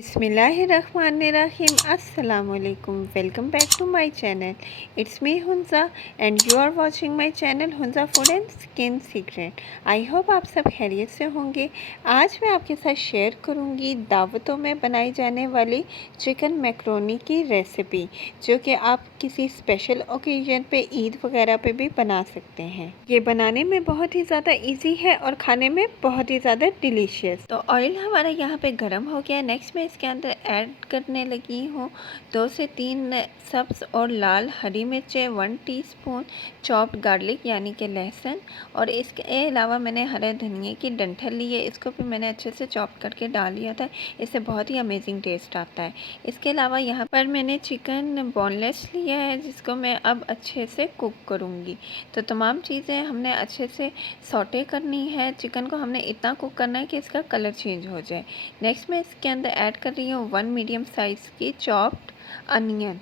बिस्मिल्लाहिर्रहमानिर्रहीम अस्सलामुअलैकुम। Welcome back to my channel. It's me Hunza and you are watching my channel Hunza food and skin secret. I hope आप सब खैरियत से होंगे। आज मैं आपके साथ शेयर करूंगी दावतों में बनाई जाने वाली चिकन मैक्रोनी की रेसिपी, जो कि आप किसी स्पेशल ओकेजन पे ईद वगैरह पे भी बना सकते हैं। ये बनाने में बहुत ही ज़्यादा ईजी है और खाने में बहुत ही ज़्यादा डिलीशियस। तो ऑयल हमारा यहाँ पे गर्म हो गया। नेक्स्ट मैं इसके अंदर ऐड करने लगी हूँ 2 से 3 सब्ज़ और लाल हरी मिर्चें, 1 टीस्पून चॉप्ड गार्लिक यानी कि लहसुन, और इसके अलावा मैंने हरे धनिए की डंठल ली है, इसको भी मैंने अच्छे से चॉप करके डाल लिया था। इससे बहुत ही अमेजिंग टेस्ट आता है। इसके अलावा यहाँ पर मैंने चिकन बोनलेस लिया है, जिसको मैं अब अच्छे से कुक करूँगी। तो तमाम चीज़ें हमने अच्छे से सौटे करनी है। चिकन को हमने इतना कुक करना है कि इसका कलर चेंज हो जाए। नेक्स्ट मैं इसके अंदर ऐड कर रही हूँ 1 मीडियम साइज़ की चॉप्ड अनियन।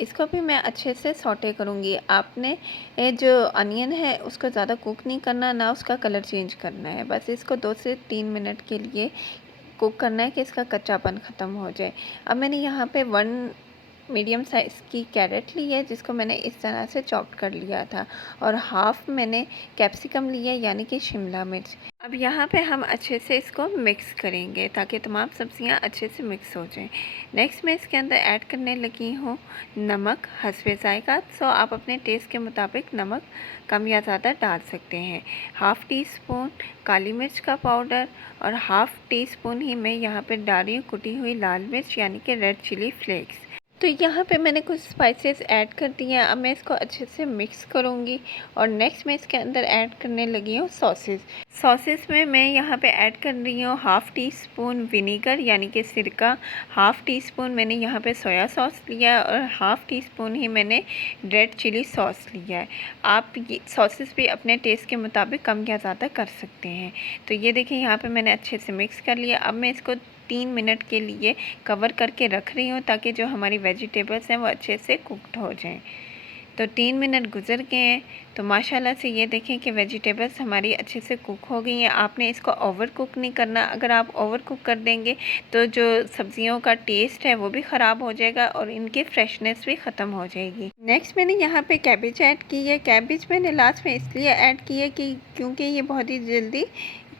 इसको भी मैं अच्छे से सौटे करूँगी। आपने जो अनियन है उसको ज़्यादा कुक नहीं करना, ना उसका कलर चेंज करना है। बस इसको 2 से 3 मिनट के लिए कुक करना है कि इसका कच्चापन ख़त्म हो जाए। अब मैंने यहाँ पे 1 मीडियम साइज़ की कैरेट ली है, जिसको मैंने इस तरह से चॉप कर लिया था, और हाफ़ मैंने कैप्सिकम लिया यानी कि शिमला मिर्च। अब यहाँ पे हम अच्छे से इसको मिक्स करेंगे ताकि तमाम सब्जियाँ अच्छे से मिक्स हो जाएं। नेक्स्ट मैं इसके अंदर ऐड करने लगी हूँ नमक हस्बे ज़ायक़ा। सो आप अपने टेस्ट के मुताबिक नमक कम या ज़्यादा डाल सकते हैं। हाफ़ टी स्पून काली मिर्च का पाउडर और हाफ़ टी स्पून ही मैं यहाँ पे डाल रही हूँ कुटी हुई लाल मिर्च यानी कि रेड चिली फ्लेक्स। तो यहाँ पे मैंने कुछ स्पाइसेस ऐड कर दिए हैं। अब मैं इसको अच्छे से मिक्स करूँगी और नेक्स्ट मैं इसके अंदर ऐड करने लगी हूँ सॉसेस में मैं यहाँ पे ऐड कर रही हूँ हाफ़ टी स्पून विनीगर यानी कि सिरका, हाफ़ टी स्पून मैंने यहाँ पे सोया सॉस लिया है और हाफ़ टी स्पून ही मैंने रेड चिली सॉस लिया है। आप ये सॉसेस भी अपने टेस्ट के मुताबिक कम या ज़्यादा कर सकते हैं। तो ये देखिए यहाँ पे मैंने अच्छे से मिक्स कर लिया। अब मैं इसको 3 मिनट के लिए कवर करके रख रही हूँ ताकि जो हमारी वेजिटेबल्स हैं वो अच्छे से कुकड हो जाएं। तो 3 मिनट गुजर गए हैं। तो माशाल्लाह से ये देखें कि वेजिटेबल्स हमारी अच्छे से कुक हो गई हैं। आपने इसको ओवर कुक नहीं करना। अगर आप ओवर कुक कर देंगे तो जो सब्जियों का टेस्ट है वो भी ख़राब हो जाएगा और इनकी फ्रेशनेस भी ख़त्म हो जाएगी। नेक्स्ट मैंने यहाँ पे कैबेज ऐड की है। कैबेज मैंने लास्ट में इसलिए ऐड की है कि क्योंकि ये बहुत ही जल्दी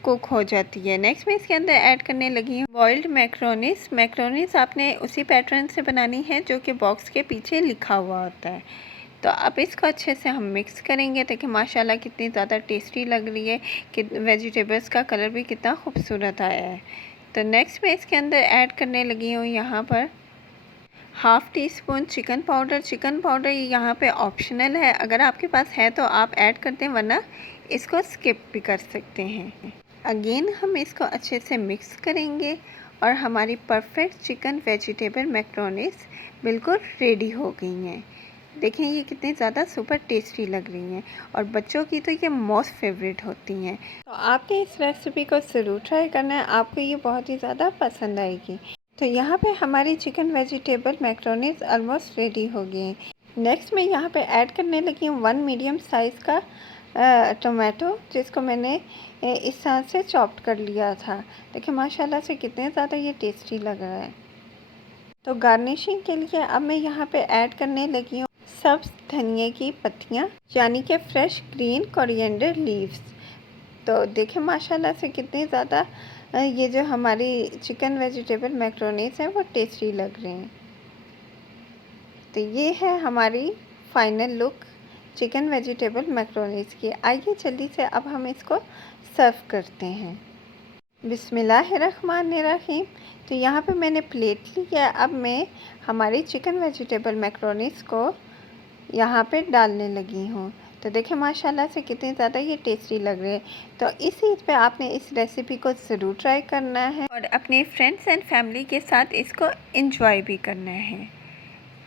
कुक हो जाती है। नेक्स्ट मैं इसके अंदर ऐड करने लगी हूँ बॉइल्ड मैक्रोनीस आपने उसी पैटर्न से बनानी है जो कि बॉक्स के पीछे लिखा हुआ होता है। तो अब इसको अच्छे से हम मिक्स करेंगे। देखिए माशाल्लाह कितनी ज़्यादा टेस्टी लग रही है कि वेजिटेबल्स का कलर भी कितना खूबसूरत आया है। तो नेक्स्ट मैं इसके अंदर ऐड करने लगी हूँ यहाँ पर half tea spoon chicken powder यहाँ पे ऑप्शनल है। अगर आपके पास है तो आप ऐड कर दें, वरना इसको स्किप भी कर सकते हैं। अगेन हम इसको अच्छे से मिक्स करेंगे और हमारी परफेक्ट चिकन वेजिटेबल मैक्रोनीस बिल्कुल रेडी हो गई हैं। देखें ये कितनी ज़्यादा सुपर टेस्टी लग रही हैं और बच्चों की तो ये मोस्ट फेवरेट होती हैं। तो आपने इस रेसिपी को ज़रूर ट्राई करना है, आपको ये बहुत ही ज़्यादा पसंद आएगी। तो यहाँ पे हमारी चिकन वेजिटेबल मैक्रोनीस ऑलमोस्ट रेडी हो गई हैं। नेक्स्ट मैं यहाँ पे ऐड करने लगी हूँ 1 मीडियम साइज़ का टोमेटो, जिसको मैंने इस तरह से चॉप्ड कर लिया था। देखिए माशाल्लाह से कितने ज़्यादा ये टेस्टी लग रहा है। तो गार्निशिंग के लिए अब मैं यहाँ पे ऐड करने लगी हूँ सब्ज़ धनिए की पत्तियाँ यानी कि फ्रेश ग्रीन कोरिएंडर लीव्स। तो देखें माशाल्लाह से कितनी ज़्यादा ये जो हमारी चिकन वेजिटेबल मैक्रोनीस हैं वो टेस्टी लग रही हैं। तो ये है हमारी फाइनल लुक चिकन वेजिटेबल मैक्रोनीस की। आइए जल्दी से अब हम इसको सर्व करते हैं। बिस्मिल्लाहिर्रहमानिर्रहीम। तो यहाँ पे मैंने प्लेट ली है। अब मैं हमारी चिकन वेजिटेबल मैक्रोनीस को यहाँ पे डालने लगी हूँ। तो देखिए माशाल्लाह से कितनी ज़्यादा ये टेस्टी लग रही है। तो इस ईद पे आपने इस रेसिपी को ज़रूर ट्राई करना है और अपने फ्रेंड्स एंड फैमिली के साथ इसको एंजॉय भी करना है।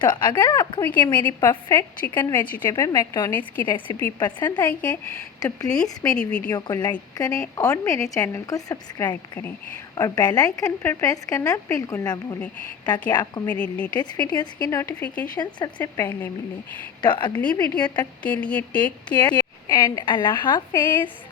तो अगर आपको ये मेरी परफेक्ट चिकन वेजिटेबल मैक्रोनीस की रेसिपी पसंद आई है तो प्लीज़ मेरी वीडियो को लाइक करें और मेरे चैनल को सब्सक्राइब करें और बेल आइकन पर प्रेस करना बिल्कुल ना भूलें, ताकि आपको मेरे लेटेस्ट वीडियोस की नोटिफिकेशन सबसे पहले मिले। तो अगली वीडियो तक के लिए टेक केयर एंड अल्लाह हाफिज़।